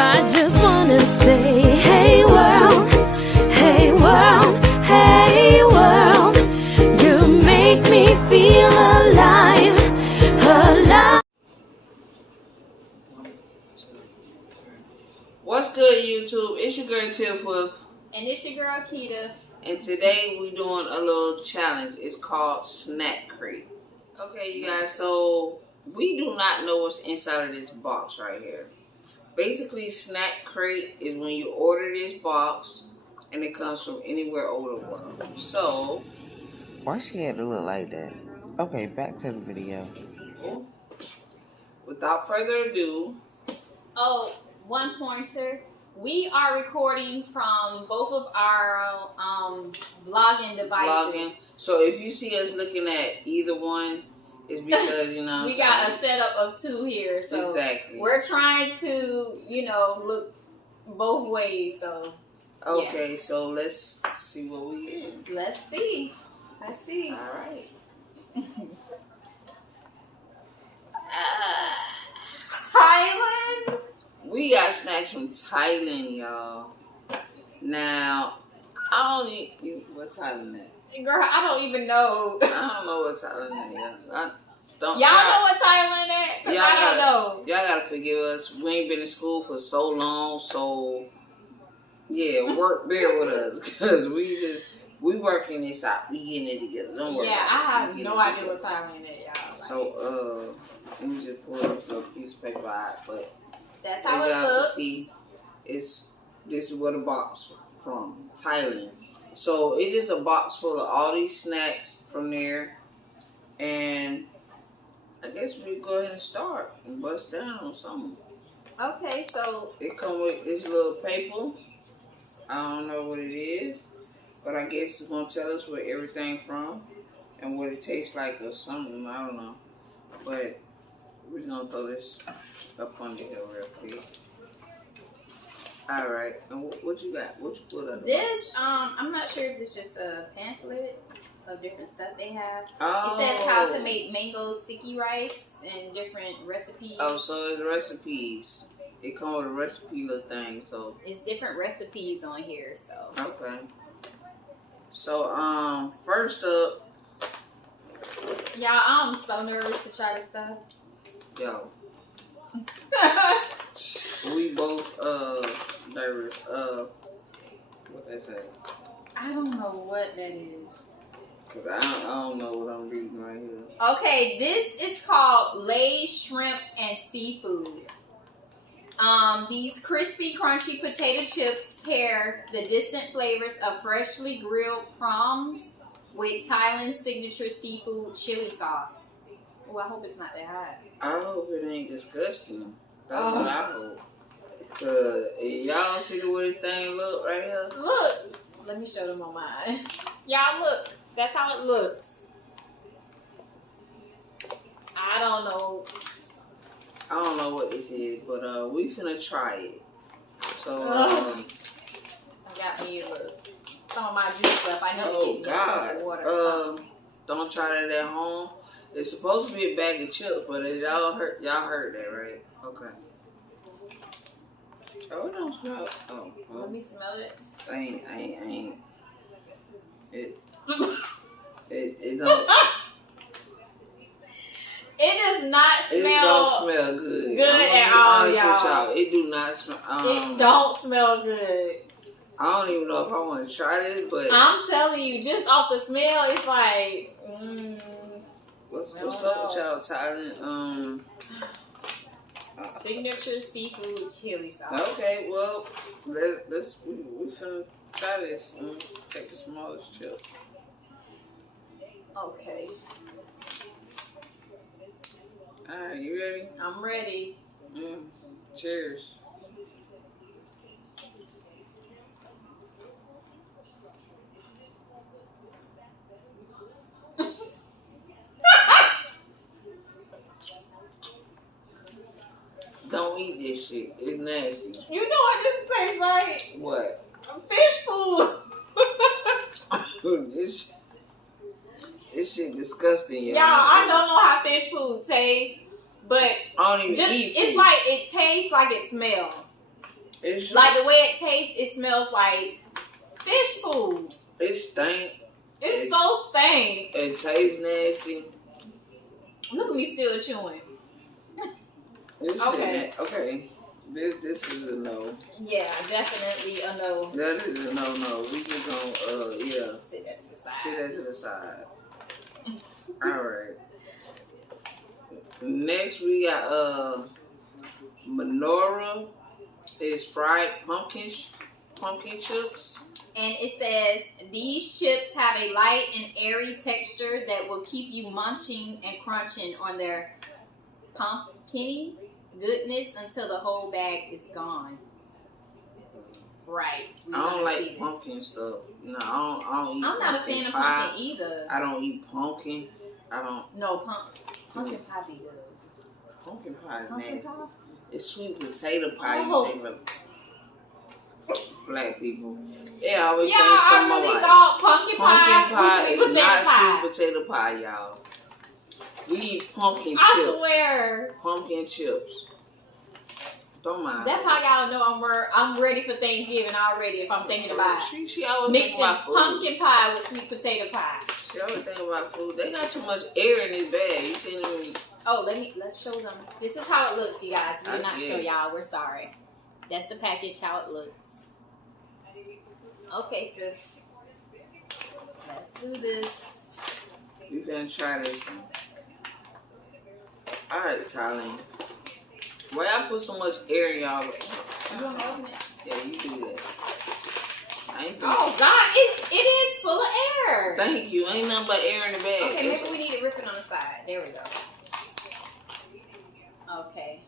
I just wanna say, hey world, hey world, hey world. You make me feel alive, alive. What's good, YouTube? It's your girl Tiff with, and it's your girl Keita. And today we doing a little challenge. It's called Snack Crate. Okay, you guys. So we do not know what's inside of this box right here. Basically, Snack Crate is when you order this box and it comes from anywhere over the world. So why she had to look like that? Okay, back to the video. Without further ado. Oh, one pointer. We are recording from both of our vlogging devices. So if you see us looking at either one, it's because, you know, we got a setup of two here. So exactly. We're trying to, you know, look both ways. So okay, so let's see what we get. Let's see. All right. Thailand. We got snacks from Thailand, y'all. Now, I don't need what Thailand is. Girl, I don't even know. I don't know what Thailand is. Y'all know what Thailand is? Cause I don't know. Y'all gotta forgive us. We ain't been in school for so long, so yeah, bear with us, cause we working this out. We getting it together. Don't worry. Yeah, I have no idea what Thailand is, y'all. Like, so let me just pull this little piece of paper out, but that's how it y'all looks. can see, this is what a box from Thailand. So it's just a box full of all these snacks from there, and I guess we go ahead and start and bust down on something. Okay, so it come with this little paper. I don't know what it is, but I guess it's gonna tell us where everything from and what it tastes like or something. I don't know, but we're gonna throw this up under here real quick. All right, and what you got? What you put up? This, I'm not sure if it's just a pamphlet of different stuff they have. Oh. It says how to make mango sticky rice and different recipes. Oh, so it's recipes. It comes with a recipe little thing, so it's different recipes on here. So okay. So first up, y'all, I'm so nervous to try this stuff. Yo. We both nervous. What they say? I don't know what that is. Cause I don't know what I'm reading right here. Okay, this is called Lay's Shrimp and Seafood. These crispy, crunchy potato chips pair the distant flavors of freshly grilled prawns with Thailand's signature seafood chili sauce. Oh, I hope it's not that hot. I hope it ain't disgusting. That's what I hope. Cause y'all see the way this thing look right here? Look. Let me show them on mine. Y'all look. That's how it looks. I don't know. I don't know what this is, but we finna try it. So I got me some of my juice stuff. I know. Oh God. Water don't try that at home. It's supposed to be a bag of chips, but y'all heard that, right? Okay. Oh, it don't smell. Oh. Let me smell it. I ain't. It don't. It does not smell. It don't smell good. Good at all, y'all. It do not smell. It don't smell good. I don't even know if I want to try this, but I'm telling you, just off the smell, it's like. What's up with y'all, Thailand? Signature seafood chili sauce. Okay, well, let's we finna try this. Take the smallest chip. Okay. All right, you ready? I'm ready. Cheers. Don't eat this shit. It's nasty. You know what this tastes like? What? Fish food. This shit disgusting, y'all. Y'all, I don't know how fish food tastes, but I don't even just, eat it's fish. like it tastes like it smells. It's Like the way it tastes, it smells like fish food. it stink. It's so stank. It tastes nasty. Look at me still chewing. It's Okay. Okay. This is a no. Yeah, definitely a no. That is a no. We just gonna yeah. Sit that to the side. Sit that to the side. Alright. Next we got Menorah is fried pumpkin chips. And it says, these chips have a light and airy texture that will keep you munching and crunching on their pumpkin goodness until the whole bag is gone. Right. I don't like pumpkin stuff. No, I don't eat I'm not a fan of pumpkin either. I don't eat pumpkin. I don't. No, pumpkin pie be good. Pumpkin pie is Pumpkin nasty. pie? It's sweet potato pie. Oh. You think of black people. They always Yeah, think I something really like thought pumpkin pumpkin pie pie was is sweet potato not pie. sweet potato pie, y'all. We eat pumpkin I chips. swear. Pumpkin chips. Don't mind. That's how y'all know I'm ready for Thanksgiving already if I'm thinking about She always mixing think about food. pumpkin pie with sweet potato pie. She always think about food. They got too much air in this bag. You can't even. Oh, let's show them. This is how it looks, you guys. We did not I show did. y'all. We're sorry. That's the package, how it looks. Okay, sis. Let's do this. We finna try this one. Alright, Thailand. Why y'all put so much air in y'all? You want to open it? Yeah, you do that. I ain't finna. Oh, God. It is full of air. Thank you. Ain't nothing but air in the bag. Okay, maybe we need to rip it on the side. There we go. Okay.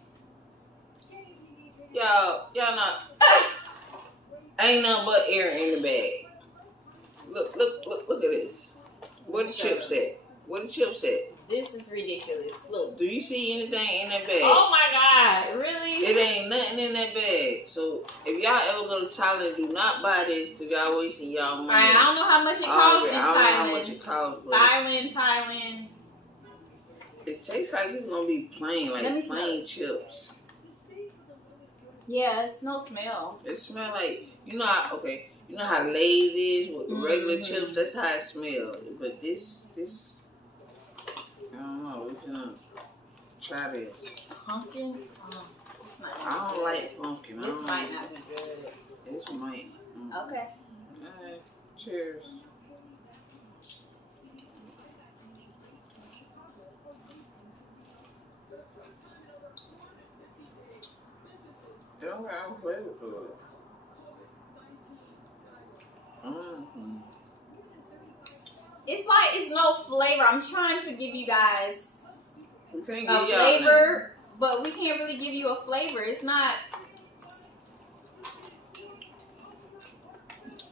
Y'all not. Ain't nothing but air in the bag. Look at this. Where the chips at? Where the chips at? This is ridiculous. Look. Do you see anything in that bag? Oh, my God. Really? It ain't nothing in that bag. So if y'all ever go to Thailand, do not buy this because y'all wasting y'all money. I don't know how much it costs in I don't know how much Thailand. it costs, but Thailand. it tastes like it's gonna be plain, Let me like smell plain chips. Yeah, it's no smell. It smell like you know how Lay's is with the regular Mhm. chips. That's how it smells. But this I don't know. We finna try this. Pumpkin? Oh, this might I don't like pumpkin. I This don't might like- not be good. This might. Okay. Alright, cheers. They don't have a flavor for it. It's like it's no flavor. I'm trying to give you guys We can't a get y'all flavor, but we can't really give you a flavor. It's not.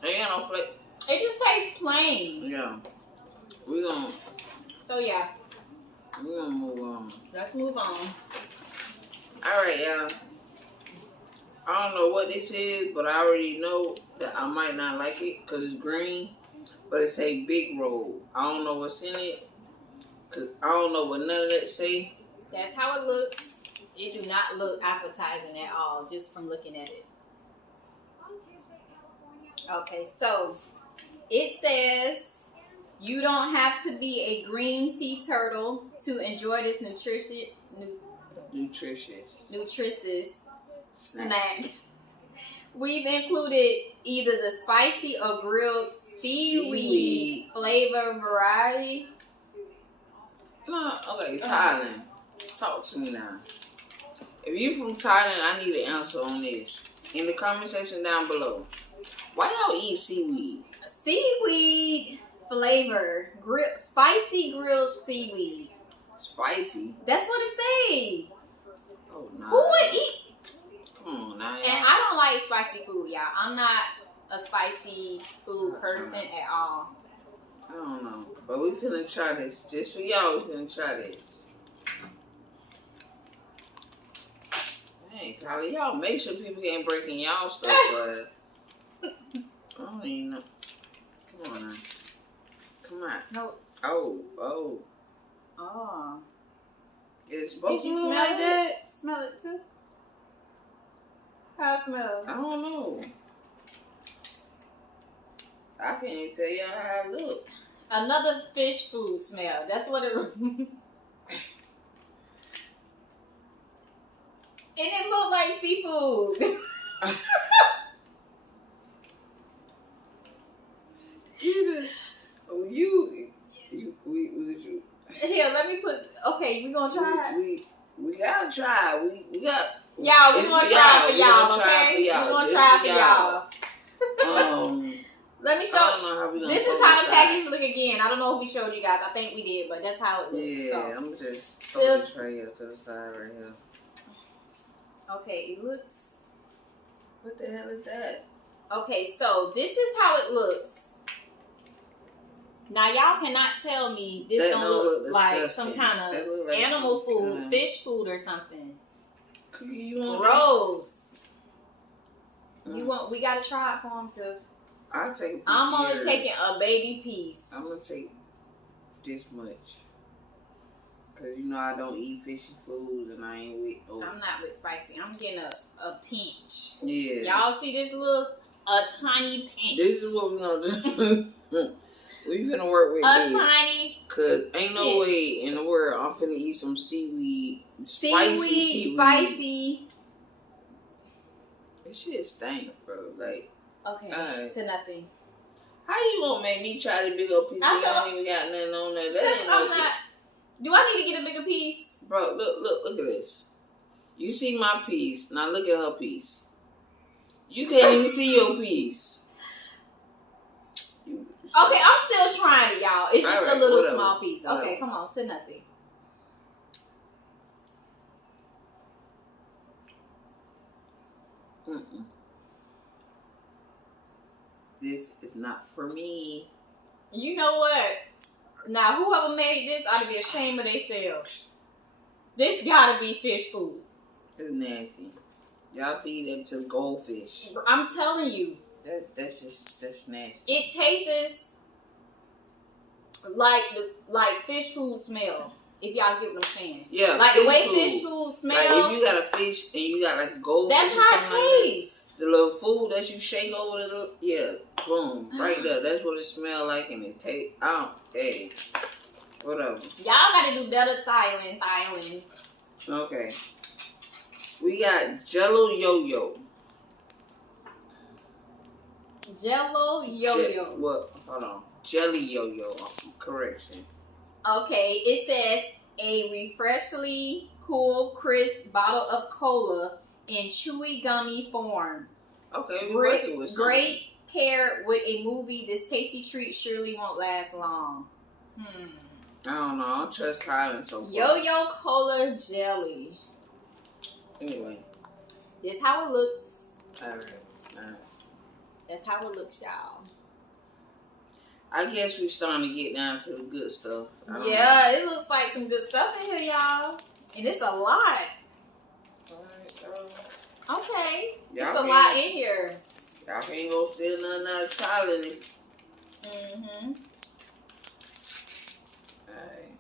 They ain't got no flavor. It just tastes plain. Yeah. We gonna So move on. let's move on. Alright, y'all. I don't know what this is, but I already know that I might not like it because it's green. But it say big roll. I don't know what's in it. Because I don't know what none of that say. That's how it looks. It do not look appetizing at all, just from looking at it. Okay, so it says you don't have to be a green sea turtle to enjoy this nutritious snack. We've included either the spicy or grilled seaweed flavor variety. No, okay, Thailand. Talk to me now. If you from Thailand, I need an answer on this. In the comment section down below. Why y'all eat seaweed? Seaweed flavor. Spicy grilled seaweed. Spicy? That's what it say. Oh, no. Who would eat? Come on now, And y'all. I don't like spicy food, y'all. I'm not a spicy food person at all. I don't know. But we finna try this. Just for y'all, we finna try this. Hey, Kylie, y'all make sure people can't break in y'all stuff, but I don't even know. Come on now. Come on. No. Oh. Oh. It's supposed Did to you look smell like that? Smell it too? How it smell? I don't know. I can't even tell you how it look. Another fish food smell. That's what it. And it looked like seafood. You. Here, let me put. Okay, we gonna try it. We gotta try. We got. Y'all, we it's gonna for try it for We y'all, gonna try it okay? for y'all. We gonna Just try it for y'all. Let me I show. don't know how we gonna. This is how the publicize. package look again. I don't know if we showed you guys. I think we did, but that's how it looks. Yeah, So. I'm just So- throw this right here to the side right here. Okay, it looks. What the hell is that? Okay, so this is how it looks. Now y'all cannot tell me this That don't don't look like disgusting. some kind That of look like animal some food, kinda- fish food or something. Cookie, you want Gross. this? You want? We gotta try it for him too. I'll take a piece. I'm of only yours. taking a baby piece. I'm gonna take this much. Cause you know I don't eat fishy foods and I ain't with. Oh. I'm not with spicy. I'm getting a pinch. Yeah. Y'all see this a tiny pinch. This is what we gonna do. We finna work with a this. tiny Cause ain't no pinch. way in the world I'm finna eat some seaweed. seaweed, spicy. This shit stink, bro. Like, Okay, Alright. to nothing. how you gonna make me try the big old piece? I You told- don't even got nothing on there. That ain't I'm no not. Do I need to get a bigger piece? Bro, look at this. You see my piece. Now look at her piece. You can't even see your piece. Okay, I'm still trying it, y'all. It's just Alright, a little whatever. small piece. Okay, Whatever. come on, to nothing. Mm-mm. This is not for me. You know what? Now, whoever made this ought to be ashamed of themselves. This gotta be fish food. It's nasty. Y'all feed that to goldfish. I'm telling you, That's nasty. it tastes like fish food smell. If y'all get what I'm saying. Yeah, Like the way food. fish food smell. Like if you got a fish and you got like a goldfish that's or how something like it that, tastes. the little food that you shake over the yeah, boom, right there. That's what it smell like and it taste. Hey, whatever. Y'all gotta do better, Thailand. Okay, we got Jello Yo-Yo. Jello Yo-Yo. What? Hold on, Jelly Yo-Yo. Correction. Okay, it says a refreshingly cool, crisp bottle of cola in chewy gummy form. Okay, we working with something. Great paired with a movie. This tasty treat surely won't last long. I don't know. I don't trust Thailand so far. Yo-Yo Cola Jelly. Anyway, This how it looks. all right. That's how it looks, y'all. I guess we starting to get down to the good stuff. I don't Yeah, it looks like some good stuff in here, y'all. And it's a lot. know. Okay. Y'all It's a can't- lot in here. Y'all can't go steal nothing out of Thailand. Mm-hmm. Alright.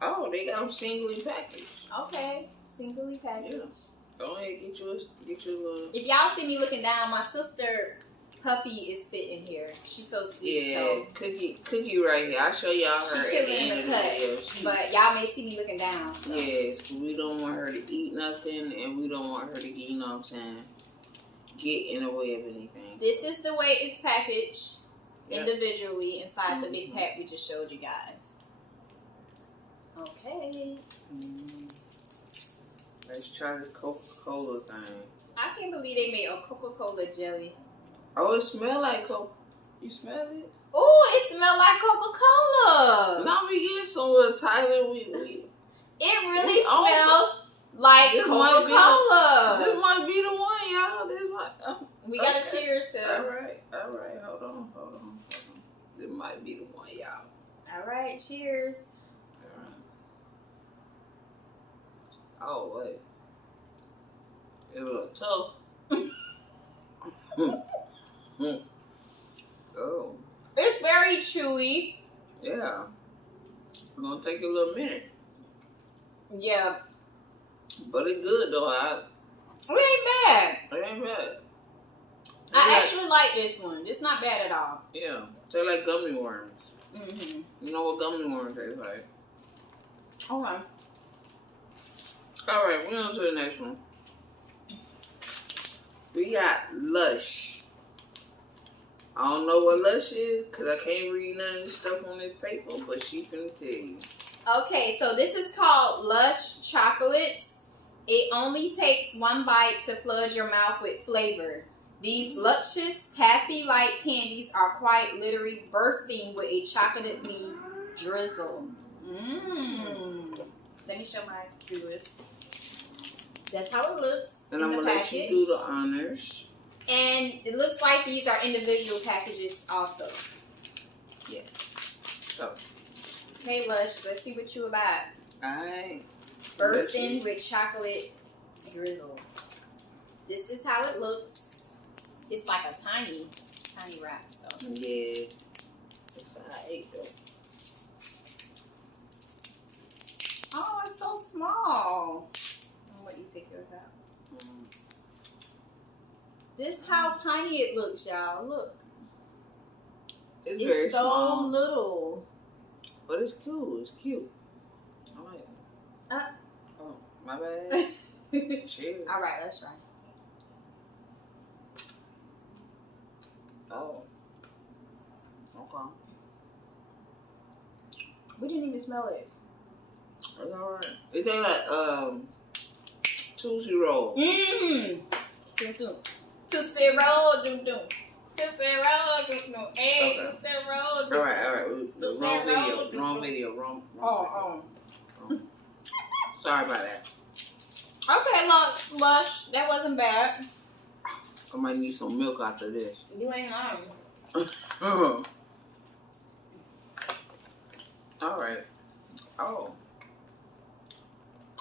Oh, they got them singly packaged. Okay. Singly packaged. Yes. Go ahead, get you a little. If y'all see me looking down, my sister puppy is sitting here. She's so sweet. Yeah, So, cookie right here. I'll show y'all her she at the chilling end in of the the cut. video. She- But y'all may see me looking down. So. Yes, 'cause we don't want her to eat nothing, and we don't want her to, you know what I'm saying, get in the way of anything. This is the way it's packaged Yep. individually inside the big Mhm. pack we just showed you guys. Okay. Let's try this Coca-Cola thing. I can't believe they made a Coca-Cola jelly. Oh, it smell like Coke. You smell it? Oh, it smells like Coca-Cola. Now we get somewhere, Tyler. We It really We also- smells like This might be Coca-Cola. this might be the one, y'all. This might. We got to Okay. cheers to. All right. Hold on. This might be the one, y'all. All right, cheers. All right. Oh wait, it was tough. Oh It's very chewy. yeah, it's gonna take a little minute, Yeah, but it's good though. it ain't bad. It like this one. It's not bad at all. Yeah, they like gummy worms. Mm-hmm. You know what gummy worms taste like? Okay. All right, we on to the next one. We got Lush. I don't know what Lush is because I can't read none of this stuff on this paper, but she finna tell you. Okay, so this is called Lush Chocolates. It only takes one bite to flood your mouth with flavor. These luscious, taffy-like candies are quite literally bursting with a chocolatey drizzle. Mmm. Let me show my viewers. That's how it looks And in I'm the gonna let package. you do the honors. And it looks like these are individual packages also. Yeah. So, Hey Lush, let's see what you about. alright. Bursting with chocolate drizzle. This is how it looks. It's like a tiny wrap. So Yeah. It's alright though. oh, it's so small. I'll let you take yours out. This how tiny it looks, y'all. Look, It's very it's so small. little. But it's cool. It's cute. I like it. Oh, my bad. Cheers. All right, let's try. Oh. Okay. We didn't even smell it. It's alright. It tastes like Tootsie Roll. Mmm. Tootsie roll, dum dum. Tootsie roll, dum dum. Hey, Okay. Tootsie roll, dum Alright. Wrong video. Wrong Oh, Sorry about that. Okay, look, Lush, that wasn't bad. I might need some milk after this. You ain't lying. Alright. Oh.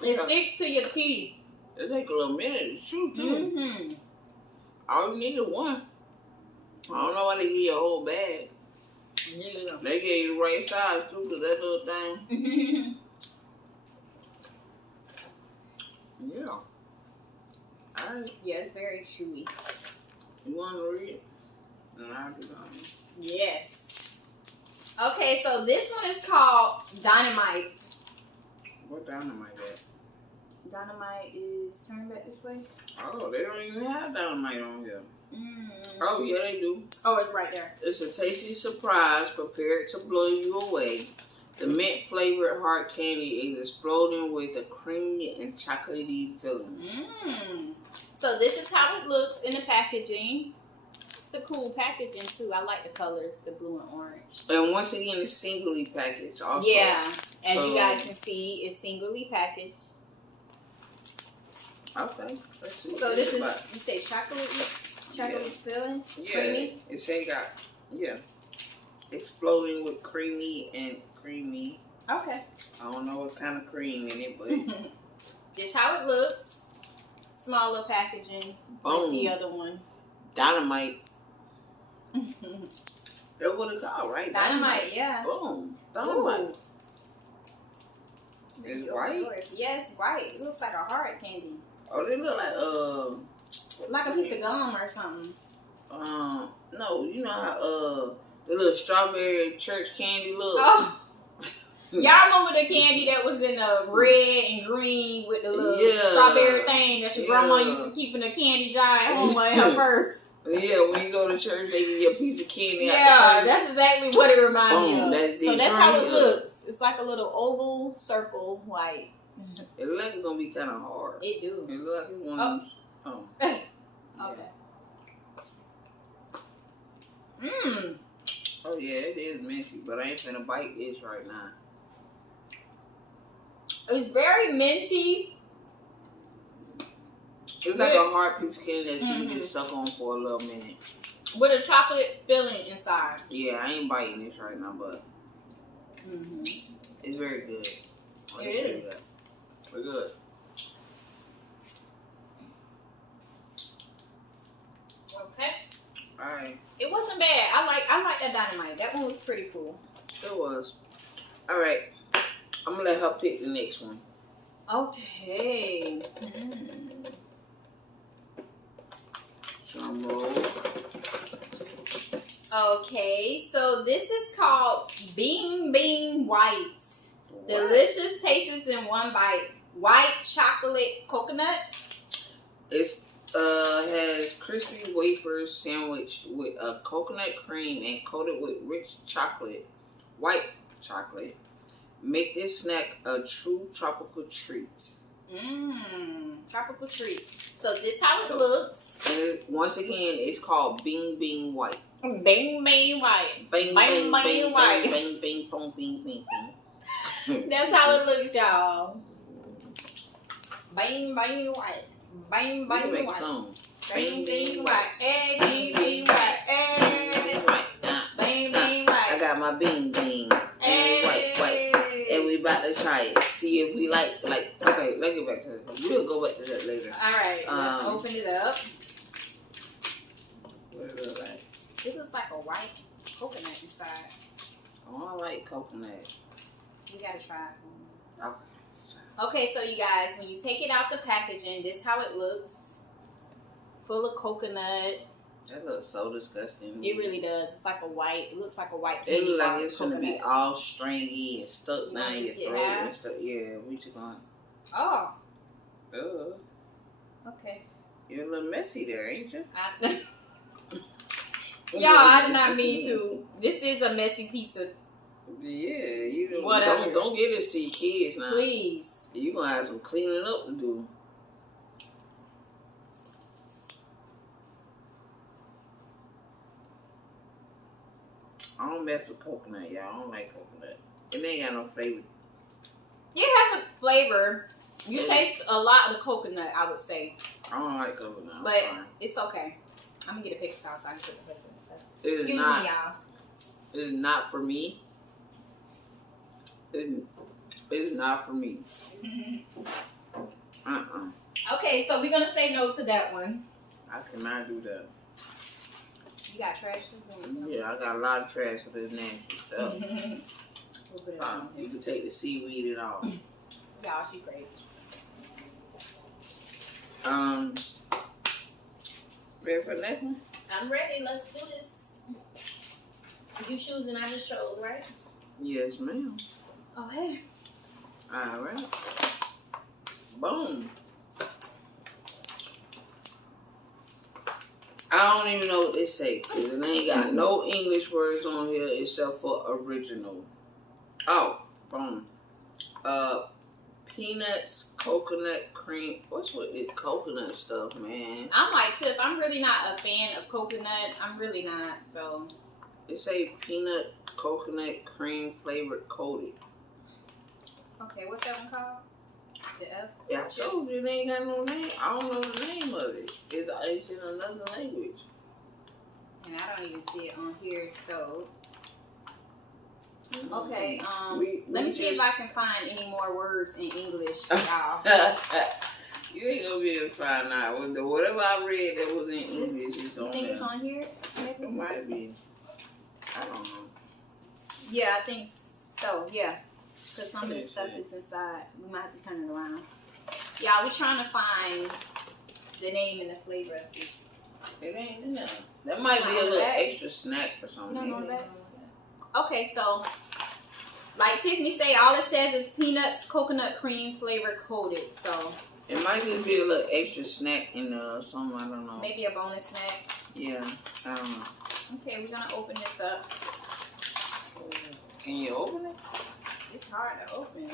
It sticks to your teeth. It take a little minute to shoot too. Mm-hmm. I only needed one. I don't know why they give you a whole bag. Yeah. They gave you the right size too, cause that little thing. Yeah. Alright. Yeah, it's very chewy. You want to read it? Then I'll do that. Yes. Okay, so this one is called Dynamite. What dynamite at? Dynamite is turn back this way. Oh, they don't even have dynamite on here. Mm. Oh, yeah, they do. Oh, it's right there. It's a tasty surprise prepared to blow you away. The mint flavored heart candy is exploding with a creamy and chocolatey filling. Mm. So this is how it looks in the packaging. It's a cool packaging too. I like the colors, the blue and orange. And once again, it's singly packaged also. Yeah, as So- you guys can see, it's singly packaged. Okay. Let's see what So this this about. is, you say chocolate filling? Yeah, Creamy? it say got, exploding with creamy and creamy. Okay. I don't know what kind of cream in it, but This how it looks. Smaller packaging like the other one. dynamite. That's what it's called, right? Dynamite, yeah. Boom. Dynamite. Ooh. It's white? Yes, white. It looks like a hard candy. Oh, they look like Like a piece of gum or something. no, you know how the little strawberry church candy look. Oh. Y'all remember the candy that was in the red and green with the little strawberry thing that your grandma used to keep in a candy jar at home at her purse? Yeah, when you go to church, they give you a piece of candy. Yeah, out the purse. that's exactly what it reminds me of. That's So this that's right how it here. looks. It's like a little oval circle, white. It looks like it's gonna be kind of hard. It do. It looks like it's one of those. Oh. Okay. Mmm. Oh yeah, it is minty, but I ain't finna bite this right now. It's very minty. It's like a hard piece of candy that you Mhm. can just suck on for a little minute. With a chocolate filling inside. Yeah, I ain't biting this right now, but Mm-hmm. it's very good. It is. We're good. Okay. Alright, It wasn't bad. I like that dynamite. That one was pretty cool. it was. Alright, I'm gonna let her pick the next one. Okay. Mm. Drum roll. Okay, so this is called Bing Bing White. What? Delicious tastes in one bite. White chocolate coconut. It's has crispy wafers sandwiched with a coconut cream and coated with rich chocolate, white chocolate. Make this snack a true tropical treat. Tropical treat. So this how it looks. And once again, it's called Bing Bing White. Bing Bing White. Bing Bing, bing bing, bing white. bing bing bing bong, bing bing bing. That's how it looks, y'all. Bing Bing White. Bing We can Bing make a White. song. Bing Bing White. Hey, Bing Bing White. Hey. Right. Bing Bing White. I got my Bing Bing. And white, white. And we about to try it. See if we like. Okay, let's get back to it. We'll go back to that later. All right, let's open it up. What does it look like? It looks like a white coconut inside. Oh, I like coconut. We gotta try it. Okay. Okay, so you guys, when you take it out the packaging, this how it looks. Full of coconut. That looks so disgusting. It really does. It's like a white. It looks like a white. It looks like candy it's bar gonna be coconut. all stringy and stuck You down want your to get throat half? and stuff. Yeah, we just gonna. Oh, okay. You're a little messy there, ain't you? Y'all, I did not mean to. This is a messy piece of. Yeah, you don't, Whatever. don't get this to your kids now. Please. You gonna have some cleaning up to do. I don't mess with coconut, y'all. I don't like coconut. It ain't got no flavor. It has a flavor. You taste a lot of the coconut, I would say. I don't like coconut. I'm But sorry. it's okay. I'm gonna get a paper towel so I can put the rest of the stuff. It is Excuse not. me, y'all. It is not for me. It is not for me. Okay, so we're gonna say no to that one. I cannot do that. You got trash too? Yeah, I got a lot of trash with this nasty stuff. We'll put it on. You can take the seaweed and all. Y'all, she crazy. Ready for the next one? I'm ready. Let's do this. You choosing? I just chose, right? Yes, ma'am. Oh, hey. All right. Boom. I don't even know what they say because it ain't got no English words on here except for original. Oh, boom. Peanuts, coconut cream. What's with this coconut stuff, man? I'm like Tiff. I'm really not a fan of coconut. I'm really not. So. It say peanut, coconut cream flavored coated. Okay, what's that one called? The F? Yeah, I told you it ain't got no name. I don't know the name of it. It's in another language. And I don't even see it on here, so. Okay, let me see if I can find any more words in English, y'all. You ain't gonna be able to find out. Whatever I read that was in English is You on think it's there. on here? It might be. I don't know. Yeah, I think so, yeah. Because some of the Let me stuff see. is inside. We might have to turn it around. Y'all, we trying to find the name and the flavor of this. It ain't in there. That might be a little extra snack or something. No, no, that. Okay, so like Tiffany say, all it says is peanuts, coconut cream flavor coated. So It might just be a little extra snack in there or something. I don't know. maybe a bonus snack. Yeah, I don't know. Okay, we're gonna open this up. Can you open it? It's hard to open.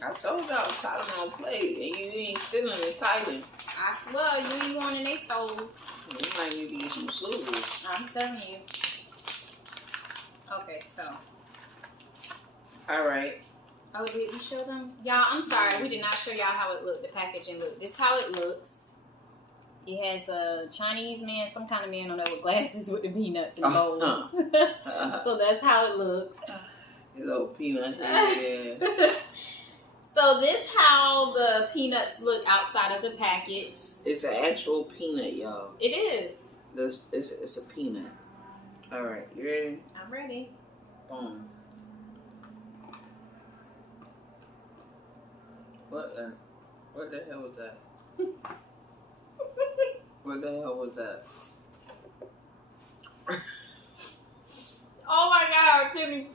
I told y'all Tylenol plate, and you ain't stealing the Tylenol. I swear, you ain't one in they stove. You might need to get some sugars. I'm telling you. Okay, so. All right. Oh, did we show them? Y'all, I'm sorry. We did not show y'all how it looked. The packaging looked. This is how it looks. It has a Chinese man, some kind of man on there with glasses with the peanuts in the bowl. So that's how it looks. His little peanut head. Yeah. So this how the peanuts look outside of the package. It's an actual peanut, y'all. It is. It's a peanut. All right, you ready? I'm ready. Boom. What the hell was that? What the hell was that? really.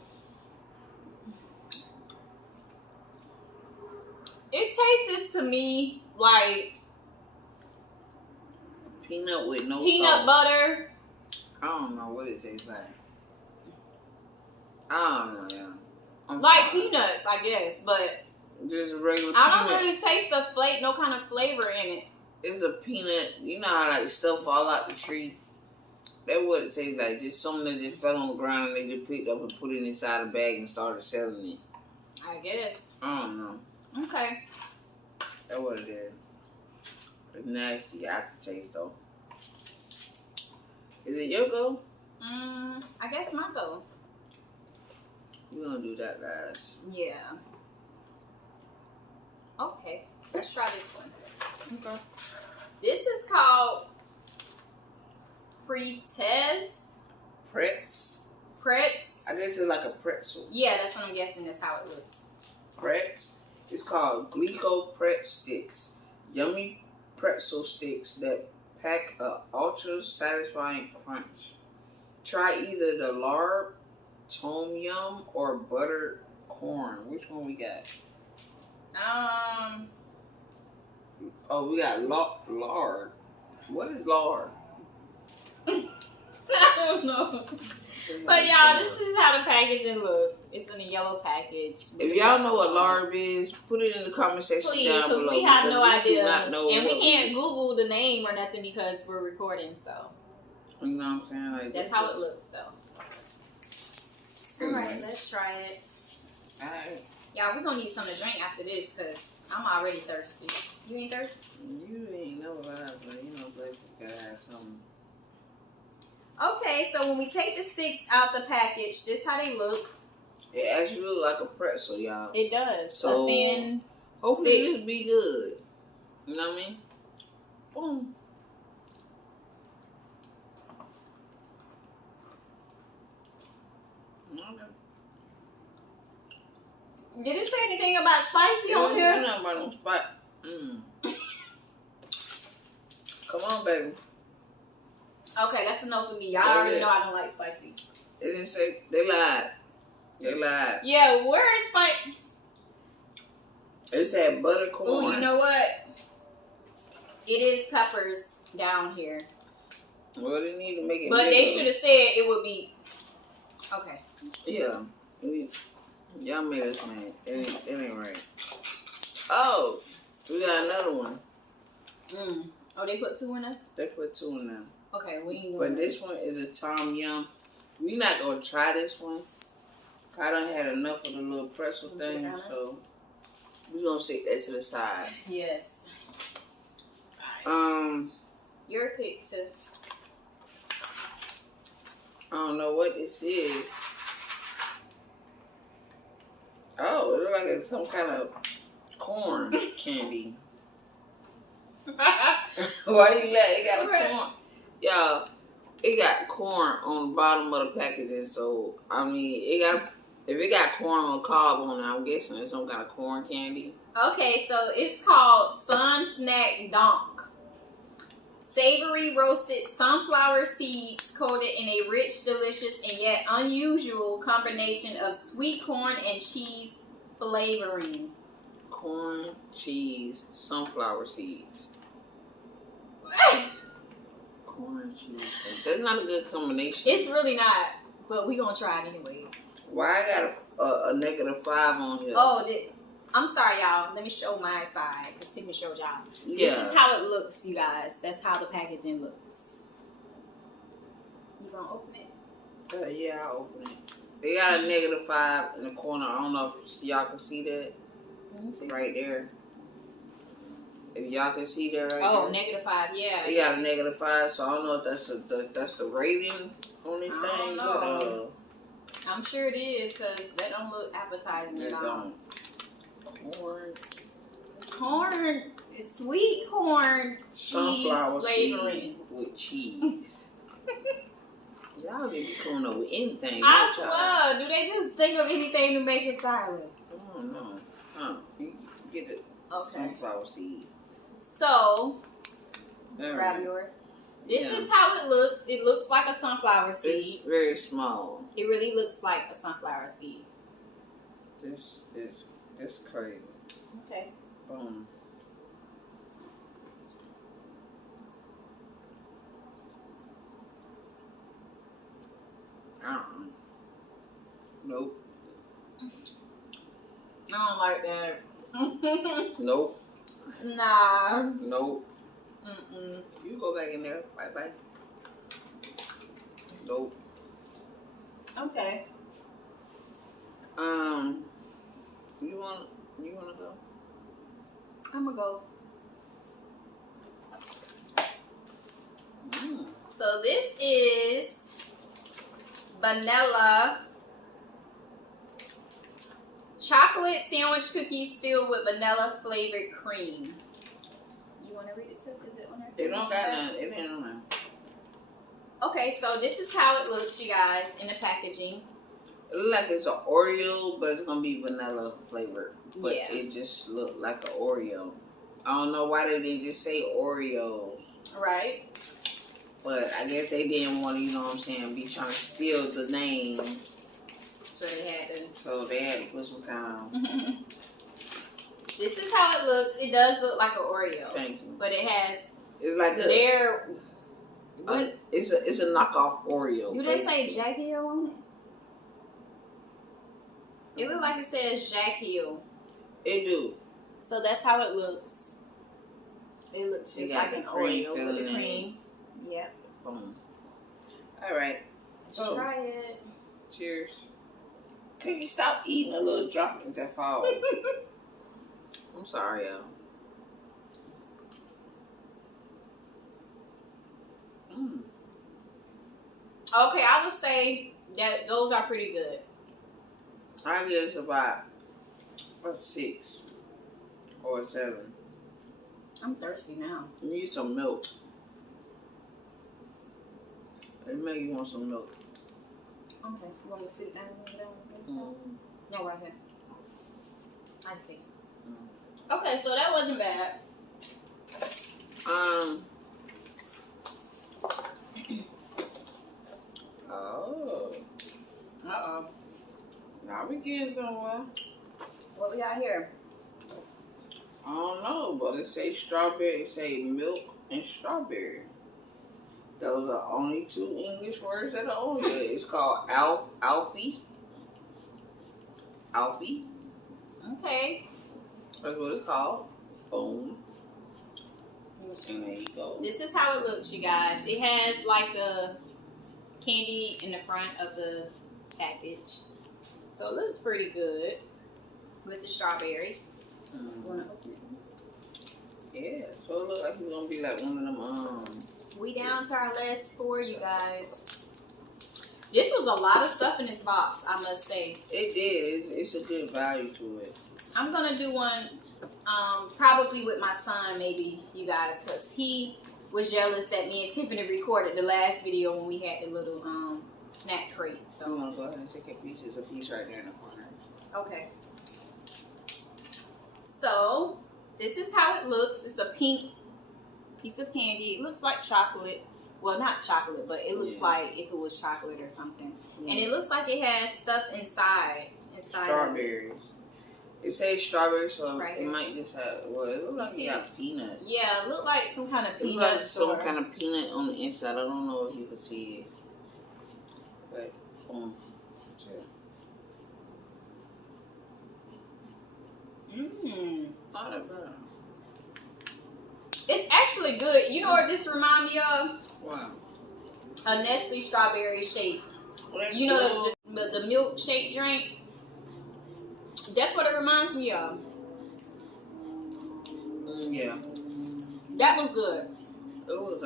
It tastes to me like peanut with no peanut salt. butter. I don't know what it tastes like. I don't know, yeah. Like peanuts, I guess, but just regular I don't peanut. really taste no kind of flavor in it. It's a peanut. You know how like stuff fall out the tree? That's what it tastes like. Just something that just fell on the ground and they just picked up and put it inside a bag and started selling it. I guess. I don't know. Okay. That's what it is. It's nasty. I can taste though. Is it your go? I guess my go. We're gonna do that last. Yeah. Okay. Let's try this one. Okay. This is called Pretz. Pretz. Pretz. I guess it's like a pretzel. Yeah, that's what I'm guessing. That's how it looks. Pretz. It's called Glico Pretz Sticks. Yummy pretzel sticks that pack a ultra satisfying crunch. Try either the lard, tom yum, or buttered corn. Which one we got? Oh, we got lard. What is lard? I don't know. But y'all, this is how the packaging looks. It's in a yellow package. If y'all know what lard is, put it in the comment section Please, down below. because we have no do idea. not know And we what can't Google the name or nothing because we're recording, so. You know what I'm saying? Like, That's how it looks, though. Anyway. Alright, let's try it. Alright. Y'all, we're gonna need something to drink after this because I'm already thirsty. You ain't thirsty? You ain't know that, but you know, black people gotta have something. Okay, so when we take the sticks out the package, this how they look. It actually look like a pretzel, y'all. It does. So, a thin hopefully stick. this be good. You know what I mean? Boom. Did it say anything about spicy on You here? know about no spot. Come on, baby. Okay, that's enough for me. Y'all Go already ahead. know I don't like spicy. They didn't say, they lied. They lied. Yeah, where is spicy? It said butter corn. Oh, you know what? It is peppers down here. Well, they need to make it But they bigger. should have said it would be. Okay. Yeah. Y'all made us mad. It ain't right. Oh, we got another one. Oh, they put 2 in there? They put 2 in there. Okay, we ain't doing But that. this one is a tom yum. We not gonna try this one. I done had enough of the little pretzel thing, Yeah. so we gonna set that to the side. Yes. Your pick to. I don't know what this is. Oh, it look like it's some kind of corn candy. Why you let it got a corn? Y'all, it got corn on the bottom of the packaging, so I mean if it got corn on cob on it, I'm guessing it's some kind of corn candy. Okay, so it's called Sun Snack Donk. Savory roasted sunflower seeds coated in a rich, delicious, and yet unusual combination of sweet corn and cheese flavoring. Corn, cheese, sunflower seeds. Corn, cheese. That's not a good combination. It's really not, but we gonna try it anyway. Why I got a -5 on here? Oh, I'm sorry, y'all. Let me show my side because Tiffany showed y'all. yeah. This is how it looks, you guys. That's how the packaging looks. You gonna open it? Yeah, I'll open it. They got a -5 in the corner. I don't know if y'all can see that. Let me see. Right there. If y'all can see that right Oh, there. -5, yeah. They got a -5, so I don't know if that's the rating on this I thing. don't know. I'm sure it is because that don't look appetizing It at all. don't. Corn, Corn, sweet corn, sunflower cheese seed flavoring. with cheese. Y'all be coming up with anything. I don't y'all? swear, do they just think of anything to make it silent? I don't know. You get it. Okay. Sunflower seed. So, All grab right. yours. This Yeah. is how it looks. It looks like a sunflower seed. It's very small. It really looks like a sunflower seed. This is it's crazy. Okay. Boom. Nope. I don't like that. Nope. Nah. Nope. Mm-mm. You go back in there. Bye bye. Nope. Okay. You wanna go? I'm gonna go. Mm. So this is vanilla chocolate sandwich cookies filled with vanilla flavored cream. You want to read it too? Is it on there? It don't got none. It ain't on there. Okay, so this is how it looks, you guys, in the packaging. It look like it's an Oreo, but it's gonna be vanilla flavored. But Yeah. it just looked like an Oreo. I don't know why they didn't just say Oreo. Right? But I guess they didn't want to, you know what I'm saying, be trying to steal the name. So they had to. So they had to put some kind of, This is how it looks. It does look like an Oreo, thank you. but it has It's like their. it's a knockoff Oreo. Do they say Jack Hill on it? It looks like it says Jack Hill. It do. So that's how it looks. It looks You just got like an the cream Oreo with filling the in cream. Yep. Boom. All right. So Try it. cheers. Can you stop eating a little droplet that fall? I'm sorry, y'all. Mm. Okay, I would say that those are pretty good. I guess about a 6 or a 7. I'm thirsty now. You need some milk. It make you want some milk. Okay. You want me to sit down and get Mm. No, right here. I think. Okay, so that wasn't bad. Oh. Uh-oh. Now we getting somewhere. What we got here? I don't know, but it say strawberry, it say milk and strawberry. Those are only 2 English words that are on here. It's called Alfie. Alfie. Okay. That's what it's called. Boom. And there you go. This is how it looks, you guys. It has like the candy in the front of the package. So it looks pretty good with the strawberry. Mm. Wanna open it? Yeah, so it looks like it's gonna be like one of them. We down to our last 4, you guys. This was a lot of stuff in this box, I must say. It did. It's a good value to it. I'm gonna do one probably with my son, maybe, you guys, because he was jealous that me and Tiffany recorded the last video when we had the little snack crate. So I'm So gonna go ahead and take a piece. There's a piece right there in the corner. okay. So this is how it looks. It's a pink piece of candy. It looks like chocolate. Well, not chocolate, but it looks Yeah. like if it was chocolate or something. Yeah. And it looks like it has stuff inside. Strawberries. It says strawberry, so Right it here. might just have. Well, it looks like see it got peanuts. Yeah, it looked like some kind of It looks peanut. like some kind of peanut on the inside. I don't know if you can see it, but not a bad. It's actually good. You know what this remind me of? Wow. A Nestle strawberry shake. You know the milkshake drink? That's what it reminds me of. Yeah, That was good. it was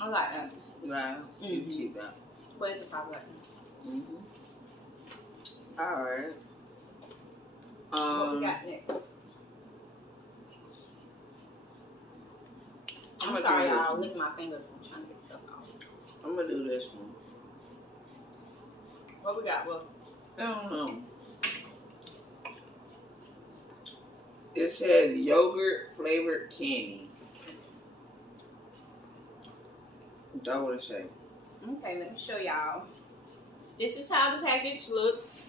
I like that. yeah. You Mhm. see that? Where's the chocolate? Mm-hmm. All right. What we got next? I'm gonna sorry, do this y'all. one. Licking my fingers. I'm trying to get stuff off. I'm gonna do this one. What we got? Well, I don't know. It says yogurt flavored candy. That's what it say. Okay, let me show y'all. This is how the package looks.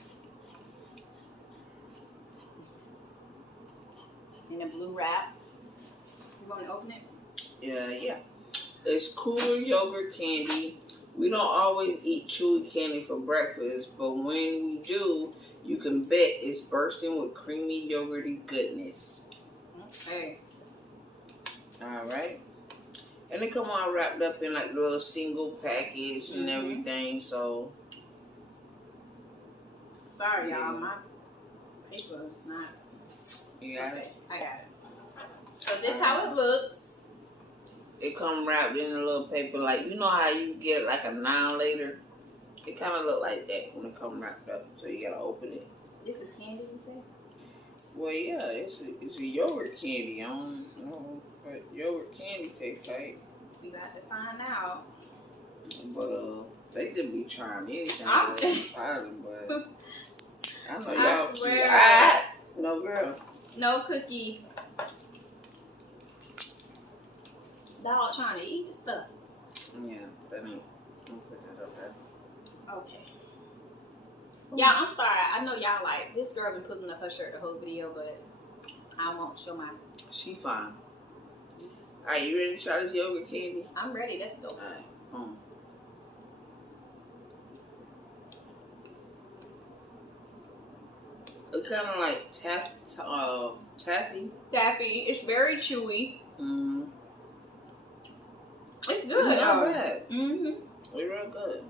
In a blue wrap. You want to open it? Yeah. It's Cooler yogurt candy. We don't always eat chewy candy for breakfast, but when we do, you can bet it's bursting with creamy yogurty goodness. Okay. Alright. And they come all wrapped up in like a little single package and everything, so. Sorry, y'all. My paper is not. You got it? I got it. So this how it looks. It come wrapped in a little paper, like, you know how you get like a 9 later? It kind of look like that when it come wrapped up, so you gotta open it. This is candy, you say? Well, yeah, it's a yogurt candy. I don't know what yogurt candy tastes like. We got to find out. But they just be trying anything. I'm- But I know I y'all swear. cute. No, girl. No cookie. Dog trying to eat the stuff. Yeah, that ain't. I'm gonna put that up there. Okay. Yeah, I'm sorry. I know y'all like this girl been putting up her shirt the whole video, but I won't show mine. She fine. Alright, you ready to try this yogurt candy? I'm ready. Let's go. Alright, It's kind of like taffy. Taffy. It's very chewy. Mm-hmm. It's good. It's not bad. Mm-hmm. It's real good.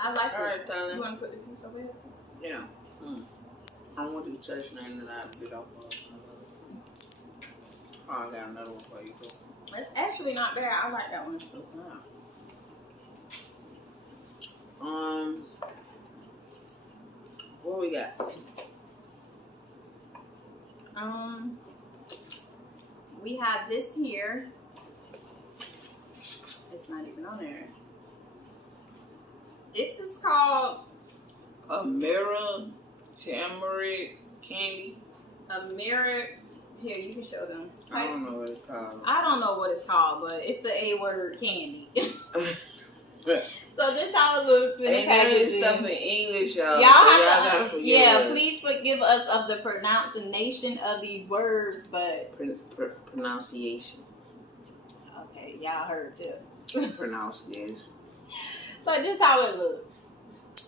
I like it. Alright, Tyler. You want to put the piece over here? Yeah. I don't want you to touch nothing that I bit off of. Oh, I got another one for you, too. It's actually not bad. I like that one. What we got? We have this here. It's not even on there. This is called Amira Tamarind candy. a mirror. Here, you can show them. I don't know what it's called. I don't know what it's called, but it's the A-word candy. So this how it looks in the Ain't none of this packaging. stuff in English, y'all. Y'all so have gotta to, forgive yeah, us. please forgive us of the pronunciation of these words, but Pronunciation. okay, y'all heard too. Pronunciation. But this how it looks.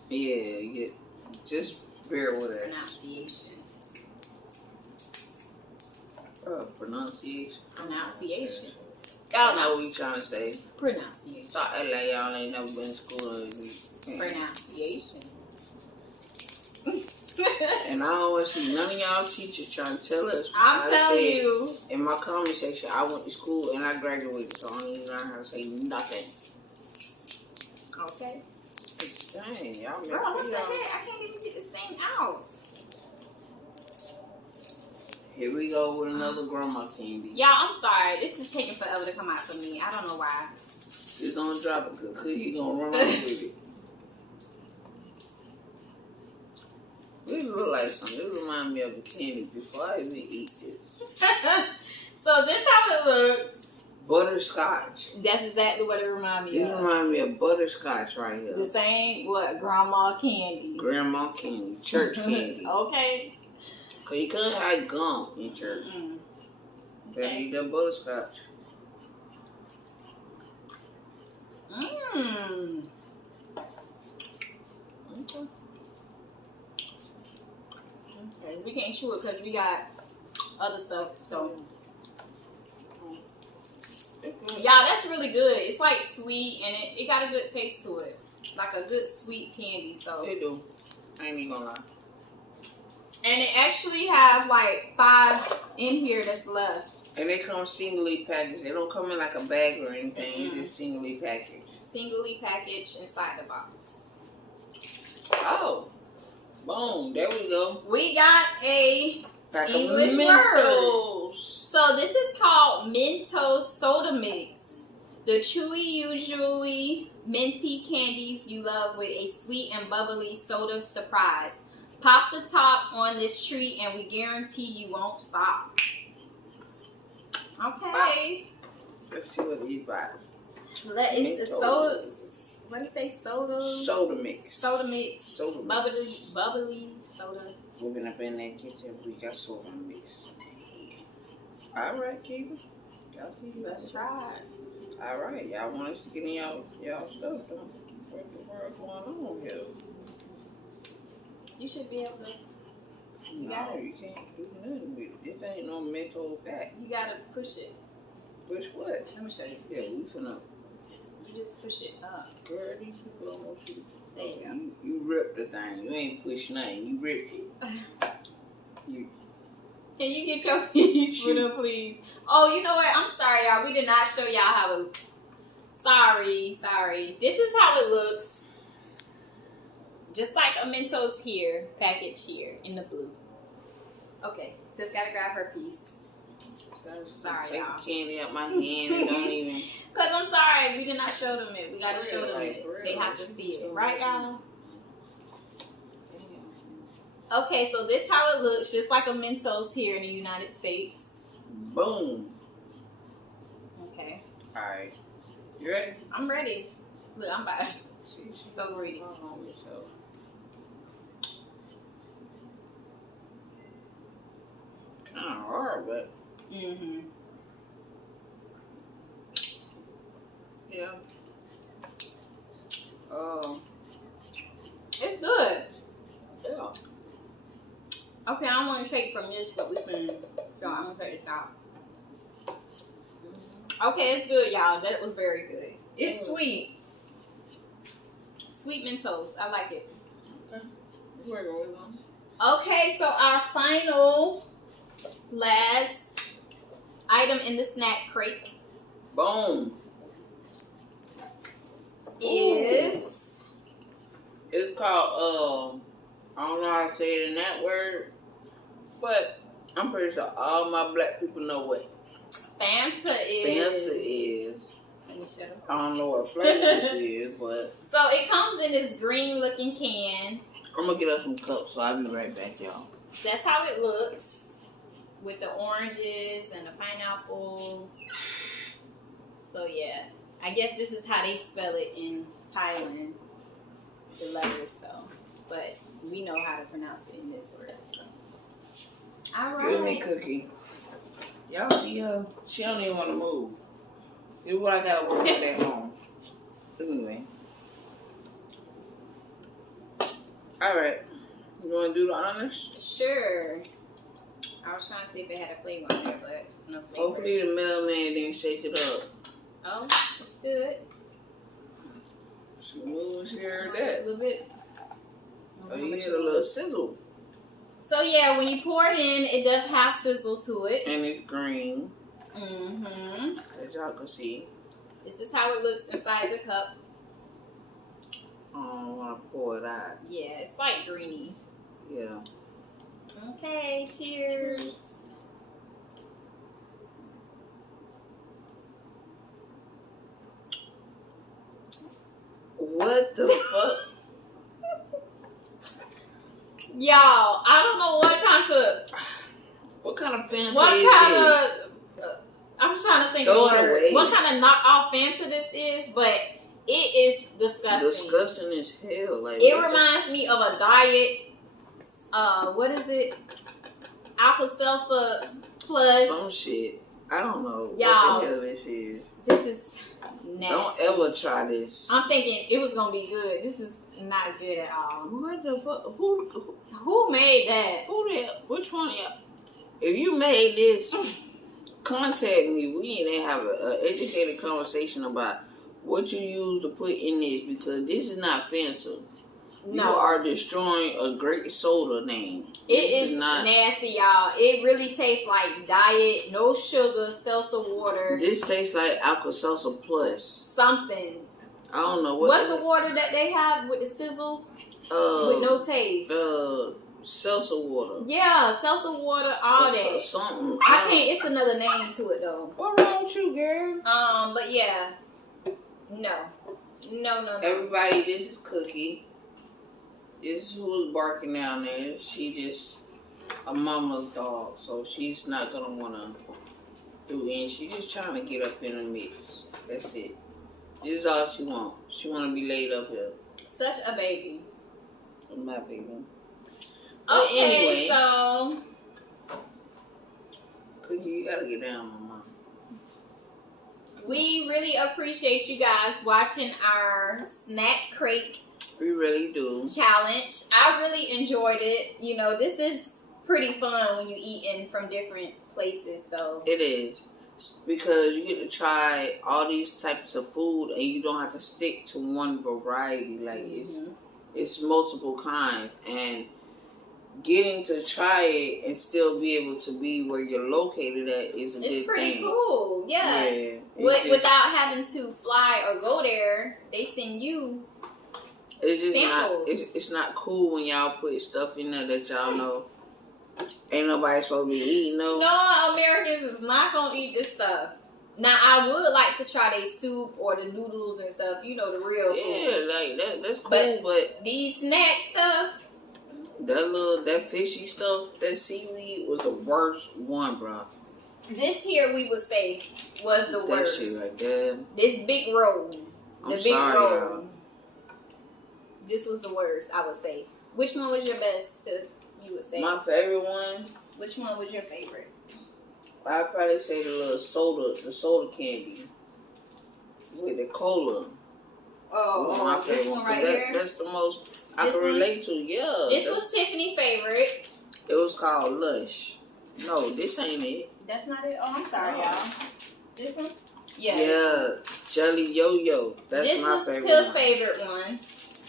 Yeah, just bear with us. Pronunciation. Pronunciation. Pronunciation. Y'all know what we trying to say. Pronunciation. Stop acting like y'all ain't never been to school. Pronunciation. And I don't want to see none of y'all teachers trying to tell us. I'm telling you. In my comment section, I went to school and I graduated, so I don't even learn how to say nothing. Okay. Dang, y'all make Bro, what the y'all. heck? I can't even get this thing out. Here we go with another grandma candy. Y'all, I'm sorry. This is taking forever to come out for me. I don't know why. It's gonna drop it because he gonna run off with it. This look like something. This remind me of a candy before I even eat this. So this how it looks. Butterscotch. That's exactly what it reminds me This of. remind me of butterscotch right The here. same, what, grandma candy. Grandma candy. Church candy. Okay. Because you couldn't have gum in church. Mm. Better eat that butterscotch. Mmm. Okay. Okay, we can't chew it because we got other stuff. So, y'all, that's really good. It's like sweet and it got a good taste to it. Like a good sweet candy. So, They do. I ain't even gonna lie. and it actually have like 5 in here that's left. And they come singly packaged. They don't come in like a bag or anything. Mm-mm. It's just singly packaged. Singly packaged inside the box. Oh. Boom. There we go. We got a Pack English of word. Mentos. So this is called Mentos Soda Mix. The chewy, usually minty candies you love with a sweet and bubbly soda surprise. Pop the top on this treat and we guarantee you won't stop. Okay. Let's see what these bottles. It's soda. What do you say? Soda. Soda mix. Soda mix. Soda mix. Bubbly soda. We've been up in that kitchen. We got soda mix. All right, keep it. Let's try it. All right, y'all want us to get in y'all stuff, don't you? What the world's going on here? You should be able to. You can't do nothing with it. This ain't no mental pack. You gotta push it. Push what? Let me show you. Yeah, we finna. You just push it up. Girl, these people don't want you. There you go. You ripped the thing. You ain't push nothing. You ripped it. Can you get your piece for them, please? Oh, you know what? I'm sorry, y'all. We did not show y'all how it. Sorry. This is how it looks. Just like a Mentos here, package here in the blue. Okay, Tiff gotta grab her piece. Sorry, Take y'all. the candy out my hand and don't even. Cause I'm sorry, we did not show them it. We gotta For show real, them like, it. for real, They have like, to see it, so right, real. y'all? Okay, so this how it looks, just like a Mentos here in the United States. Boom. Okay, All right. You ready? I'm ready. Look, I'm about. See, So greedy. Hold on yourself. Kind of hard, but Mm-hmm. yeah. It's good. Yeah. Okay, I don't want to take from this, but we can. So I'm gonna take this out. Okay, it's good, y'all. That was very good. It's sweet. Sweet Mentos. I like it. Okay. We're going on. Okay, so our final, last item in the snack crate Boom. is. It's called, I don't know how to say it in that word, but I'm pretty sure all my black people know what Fanta is. Fanta is. Let me show you. I don't know what flavor this is, but So it comes in this green looking can. I'm going to get us some cups, so I'll be right back, y'all. That's how it looks. With the oranges and the pineapple. So yeah. I guess this is how they spell it in Thailand. The letters, so. But we know how to pronounce it in this word. So. Alright. Give me Cookie. Y'all see her? She don't even want to move. This is what I got to work with at home. Anyway. Alright. You want to do the honors? Sure. I was trying to see if it had a flavor on there, but it's no flavor. Hopefully the mailman didn't shake it up. Oh, it's good. She moves here A that. little bit. Oh, you hear a little sizzle. So yeah, when you pour it in, it does have sizzle to it. And it's green, Mm-hmm. as y'all can see. This is how it looks inside the cup. I don't want to pour it out. Yeah, it's like greeny. Yeah. Okay, cheers. What the fuck? Y'all, I don't know what What kind of fancy what is kind this? of, I'm trying to think Throw of it the word. away. What kind of knockoff Fanta this is, but it is disgusting. Disgusting as hell. Like, It what the- reminds me of a diet, what is it? Alka-Seltzer plus. some shit. I don't know Y'all. what the hell this is. This is nasty. Don't ever try this. I'm thinking it was going to be good. This is not good at all. What the fuck? Who Who made that? the? Which one of y'all? If you made this, contact me. We need to have an educated conversation about what you use to put in this, because this is not Fanta. You No. are destroying a great soda name. It This is nasty, y'all. It really tastes like diet, no sugar, seltzer water, This tastes like Alka-Seltzer Plus. something. I don't know what. What's the water that they have with the sizzle? With no taste. seltzer water. Yeah, seltzer water, all that. Something. I can't, it's another name to it though. What wrong with you, girl? But yeah. No. No. Everybody, this is Cookie. This is who's barking down there. She just a mama's dog, so she's not gonna wanna through, and she just trying to get up in the mix. That's it. This is all she want. She want to be laid up here. Such a baby. My baby. Okay, anyway, so Cookie, you gotta get down, Mama. we really appreciate you guys watching our snack crate We really do. challenge. I really enjoyed it. You know, this is pretty fun when you eating from different places. So It is. Because you get to try all these types of food and you don't have to stick to one variety. Like, it's multiple kinds. And getting to try it and still be able to be where you're located at is a good thing. it's pretty cool. Yeah. Without having to fly or go there, they send you. It's just samples. not. It's not cool when y'all put stuff in there that y'all know ain't nobody supposed to be eating. No, Americans is not gonna eat this stuff. Now, I would like to try their soup or the noodles and stuff. You know, the real food. Yeah, like that's cool. But These snack stuff. that fishy stuff, that seaweed was the worst one, bro. This here we would say was the That worst. shit right there. This big roll. I'm The big sorry, roll. y'all. This was the worst, I would say. Which one was your best? You would say. My favorite one, Which one was your favorite? I'd probably say the soda candy with the cola. Was my favorite this one 'cause right here. That's the most I This can one? relate to. Yeah. This was Tiffany's favorite. It was called Lush. No, this ain't it. That's not it. Oh, I'm sorry, Oh. y'all. This one. Yeah. Yeah, Jelly Yo-Yo. That's This my was favorite Tiff's one. favorite one.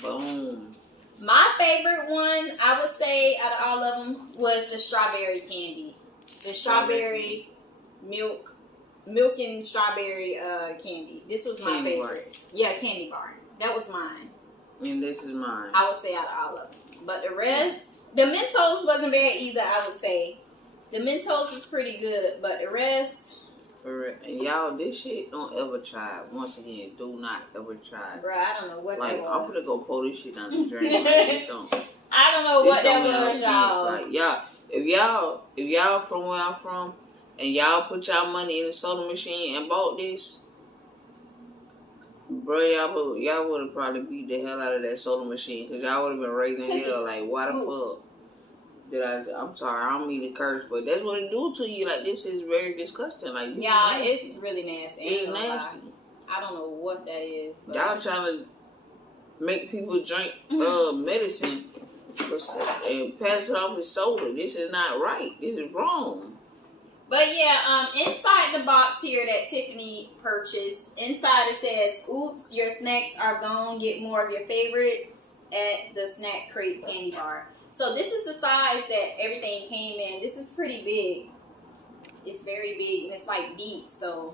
Boom. My favorite one, I would say, out of all of them, was the strawberry candy. The strawberry milk and strawberry candy. This was my Candy favorite. bar. Yeah, candy bar. That was mine. And this is mine. I would say out of all of them. But the rest, the Mentos wasn't bad either, I would say. The Mentos was pretty good, but the rest, For real. And y'all, this shit, don't ever try it. Once again, do not ever try it. bruh, I don't know what Like, that was. I'm gonna go pull this shit down the drain. Like, it don't. I don't know This what that don't make no was, sense. y'all. Like, if y'all from where I'm from, and y'all put y'all money in the soda machine and bought this, bro, y'all would have probably beat the hell out of that soda machine because y'all would have been raising hell. Like, why the fuck did I'm sorry, I don't mean to curse, but that's what it do to you. Like, this is very disgusting. Like, this Yeah, is nasty. it's really nasty. It's Ain't gonna lie. nasty. I don't know what that is. But Y'all trying to make people drink medicine and pass it off as soda. This is not right. This is wrong. But yeah, inside the box here that Tiffany purchased, inside it says, "Oops, your snacks are gone. Get more of your favorites at the Snack Crate Candy Bar." So this is the size that everything came in. This is pretty big. It's very big and it's like deep. So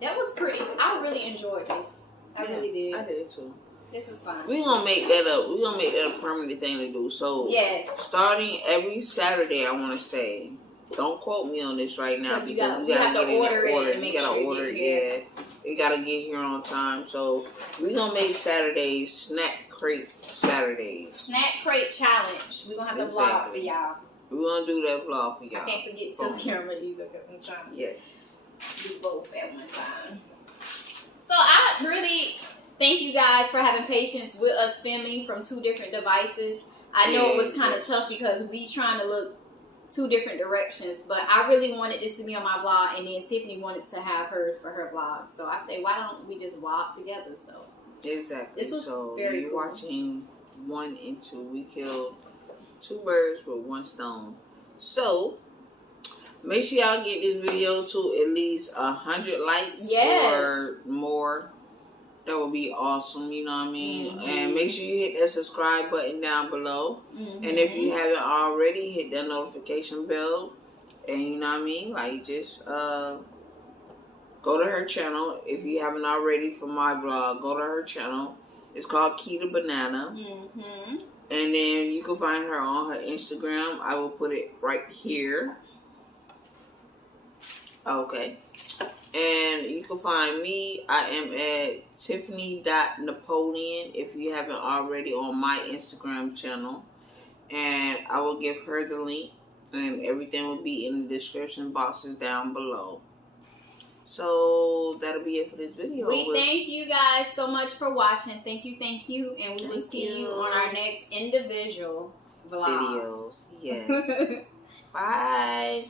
that was pretty. I really enjoyed this. I really did. I did too. This is fun. We gonna make that up. We gonna make that a permanent thing to do. So Yes. starting every Saturday, I want to say. Don't quote me on this right now Because because you we gotta have to get in order that it order. and We make gotta sure you order get it. here. Yeah, we gotta get here on time. So we gonna make Saturdays Snack Crate Saturdays. Snack Crate Challenge. We're going to have to vlog for Exactly. y'all. We gonna do that vlog for y'all. I can't forget to camera either because I'm trying to Yes. do both at one time. So I really thank you guys for having patience with us filming from two different devices. I know it was kind of tough because we trying to look two different directions, but I really wanted this to be on my vlog, and then Tiffany wanted to have hers for her vlog. So I say, why don't we just vlog together? So Exactly. This was so very you're cool. watching 1 and 2. We killed 2 birds with 1 stone. So make sure y'all get this video to at least 100 likes or more. That would be awesome, you know what I mean? And make sure you hit that subscribe button down below. And if you haven't already, hit that notification bell. And you know what I mean? Like, just go to her channel. If you haven't already for my vlog, go to her channel. It's called Keita Banana. And then you can find her on her Instagram. I will put it right here. Okay. And you can find me. I am at Tiffany.Napoleon if you haven't already on my Instagram channel. And I will give her the link. And everything will be in the description boxes down below. So that'll be it for this video. We thank you guys so much for watching. Thank you. And we will see you on our next individual vlogs. videos. Yes. Bye.